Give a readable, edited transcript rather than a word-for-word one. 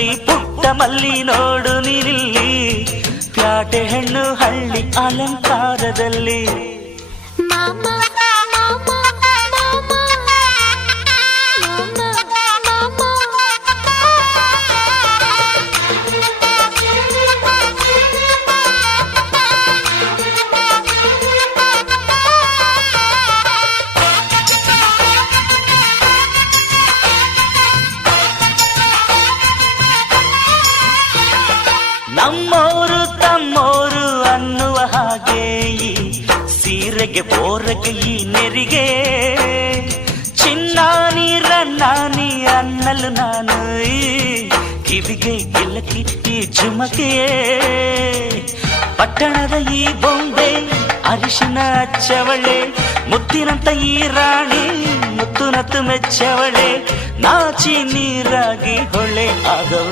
ಮಲ್ಲಿ ಪುಟ್ಟ ಮಲ್ಲಿ ನೋಡು ನೀನಿಲ್ಲಿ ಪ್ಯಾಟೆ ಹೆಣ್ಣು ಹಳ್ಳಿ ಅಲಂಕಾರದಲ್ಲಿ ನಮ್ಮೋರು ತಮ್ಮೋರು ಅನ್ನುವ ಹಾಗೆ ಈ ಸೀರೆಗೆ ಬೋರಗೆ ಈ ನೆರಿಗೆ ಚಿನ್ನಾನಿ ರನ್ನಾನಿ ಅನ್ನಲು ನಾನು ಈ ಕಿವಿಗೆ ಗಿಲಕಿ ಈ ಜುಮಕೆ ಪಟ್ಟಣದ ಈ ಬೊಂಬೆ ಅರಿಶಿನ ಹಚ್ಚವಳೆ ಮುತ್ತಿನಂತ ಈ ರಾಣಿ ಮುತ್ತು ನತ್ತು ಮೆಚ್ಚವಳೆ ನಾಚಿ ನೀರಾಗಿ ಹೊಳೆ ಆಗವಳೆ